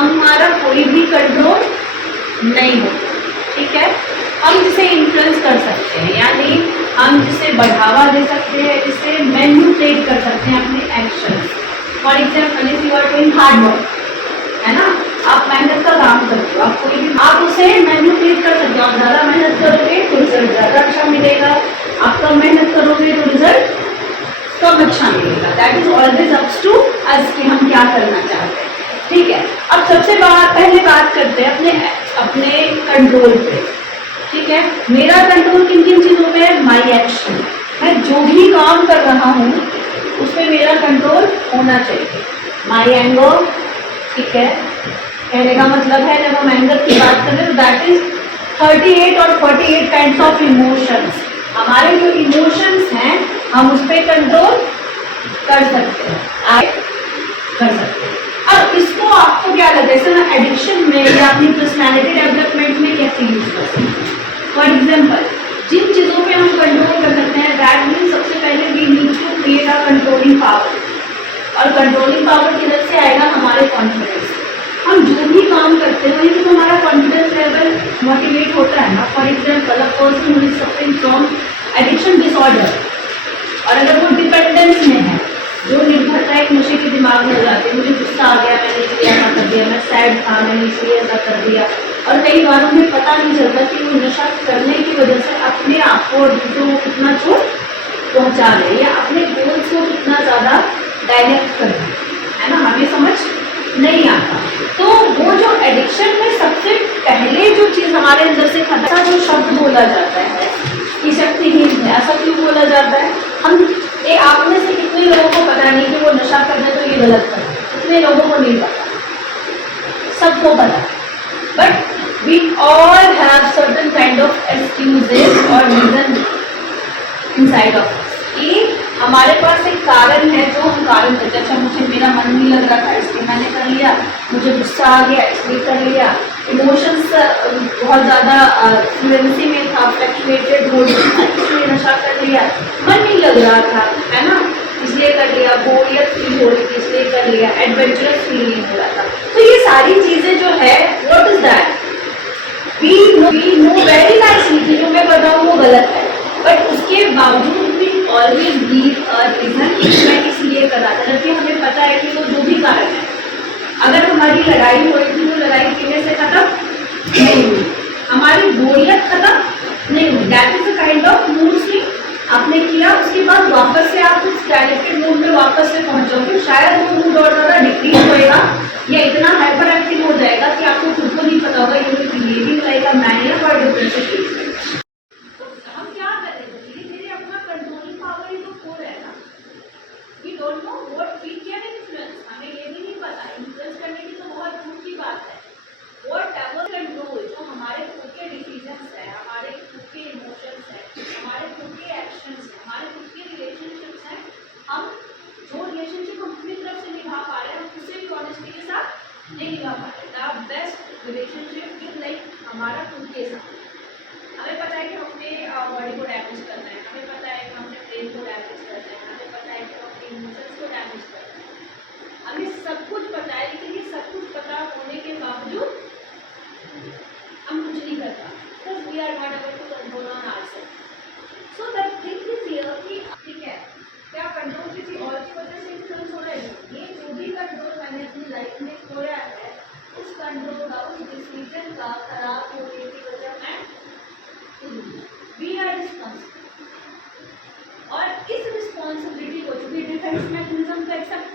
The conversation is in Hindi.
हमारा कोई भी कंट्रोल नहीं होता, ठीक है। हम जिसे इन्फ्लुएंस कर सकते हैं, यानी हम जिसे बढ़ावा दे सकते हैं, जिसे मैनिपुलेट कर सकते हैं अपने action. For example if you are doing hard work, है ना, आप मेहनत का काम करते हो, आप कोई भी आप उसे मैनिपुलेट कर सकते हो। आप ज़्यादा मेहनत करोगे तो रिजल्ट ज़्यादा अच्छा मिलेगा, आप कम मेहनत करोगे तो रिजल्ट कम अच्छा मिलेगा। That is always up to us कि हम क्या करना चाहते हैं, ठीक है। अब सबसे पहले बात करते हैं अपने अपने कंट्रोल पे, ठीक है। मेरा कंट्रोल किन किन चीज़ों पे है? My action. मैं जो भी काम कर रहा हूँ उस पर मेरा कंट्रोल होना चाहिए। माई एंगर, ठीक है, कहने का मतलब है जब हम एंगर की बात करें तो दैट इज 38 और 48 काइंड्स ऑफ इमोशंस। हमारे जो इमोशंस हैं हम उस पर कंट्रोल कर सकते हैं, कर सकते हैं। अब इसको आपको क्या लगता है ना एडिक्शन में या अपनी पर्सनैलिटी डेवलपमेंट में कैसे यूज कर सकते हैं? फॉर एग्जाम्पल जिन चीज़ों पे हम कंट्रोल कर सकते हैं दैट मीन्स सबसे पहले we need to create a controlling power. और कंट्रोलिंग पावर किधर से आएगा? हमारे कॉन्फिडेंस। हम जो भी काम करते हैं तो हमारा कॉन्फिडेंस लेवल मोटिवेट होता है ना। For example a person who is suffering from addiction disorder, और अगर वो डिपेंडेंस में है, जो निर्भरता एक नशे के दिमाग में हो जाती है, मुझे गुस्सा आ गया मैंने इसलिए ऐसा कर दिया, मैं सैड था मैंने इसलिए ऐसा कर दिया, और कई बार उन्हें पता नहीं चलता कि वो नशा करने की वजह से अपने आप को और दूसरों को कितना चोट पहुंचा रहे या अपने गोल्स को कितना ज़्यादा डायरेक्ट कर रहे, है ना, हमें समझ नहीं आता। तो वो जो एडिक्शन में सबसे पहले जो चीज़ हमारे अंदर से खतरा जो शब्द बोला जाता है कि शक्तिहीन है, ऐसा क्यों बोला जाता है? हम आप में से कितने लोगों को पता नहीं कि वो नशा कर रहे तो ये गलत कर रहे, कितने लोगों को नहीं पता? सबको पता, but we all have certain kind of excuses और रीजन इनसाइड ऑफ अस कि हमारे पास एक कारण है जो हम कारण करते हैं। अच्छा मुझे मेरा मन नहीं लग रहा था इसलिए मैंने कर लिया, मुझे गुस्सा आ गया इसलिए कर लिया, इमोशंस बहुत ज़्यादा फ्लुएंसी में था, फ्लक्चुएटेड हो इसलिए नशा कर लिया, मन नहीं लग रहा था, है ना, इसलिए कर लिया, बोरियत फील हो रही थी इसलिए कर लिया, एडवेंचरस फील नहीं हो रहा था। तो ये सारी चीज़ें जो है what is that? We know very nicely कि जो मैं कर रहा हूँ वो गलत है, बट उसके बावजूद भी ऑलवेज गिव अ रीजन मैं इसलिए कर रहा था, जबकि हमें पता है कि वो जो भी कारण है, अगर हमारी लड़ाई हो रही थी तो लड़ाई पीने से खत्म नहीं हुई, हमारी बोरियत खत्म नहीं हुई, that is a kind of mood swing आपने किया, उसके बाद वापस से आप उस कैरेक्टर मूड में वापस से पहुंच जाओगे, शायद वो मूड और ज़्यादा डिक्रीज होएगा या इतना हाइपर एक्टिव हो जाएगा कि आपको खुद को नहीं पता होगा you will be behaving like a maniac और डिफरेंट सिचुएशन। हम क्या कर रहे हैं? धीरे धीरे अपना कंट्रोलिंग पावर ही तो खो रहे हैं ना। We don't know what we can influence, हमें ये भी नहीं पता, इन्फ्लुएंस करने की तो बहुत दूर की बात है। व्हाटएवर कंट्रोल जो हमारे खुद के डिसीजंस है, हमारे खुद के इमोशंस है, हमारे खुद के एक्शंस है, हमारे खुद के रिलेशनशिप्स हैं, हम जो रिलेशनशिप हम अपनी तरफ से निभा पा रहे हैं हम उसे भी ऑनेस्टी के साथ नहीं निभा पा रहे। The best relationship is like हमारा खुद के साथ। हमें पता है कि हम अपने बॉडी को डैमेज करना है, हमें पता है कि हम अपने ब्रेन को डैमेज करना है, हमें पता है कि हम अपने इमोशंस को डैमेज करना है, हमें सब कुछ पता है, लेकिन ये सब कुछ पता होने के बावजूद हम कुछ नहीं कर पाते because we are not able to control on ourselves. So the thing is here कि ठीक है क्या कंट्रोल किसी और की वजह से इन्फ्लुएंस हो रहा है? ये जो भी कंट्रोल मैंने अपनी लाइफ में खोया है उस कंट्रोल का, उस डिसीजन का खराब होने की वजह मैं वी आर रिस्पॉन्सिबल। और इस रिस्पॉन्सिबिलिटी को चूंकि डिफेंस मैकेनिज्म को एक्सेप्ट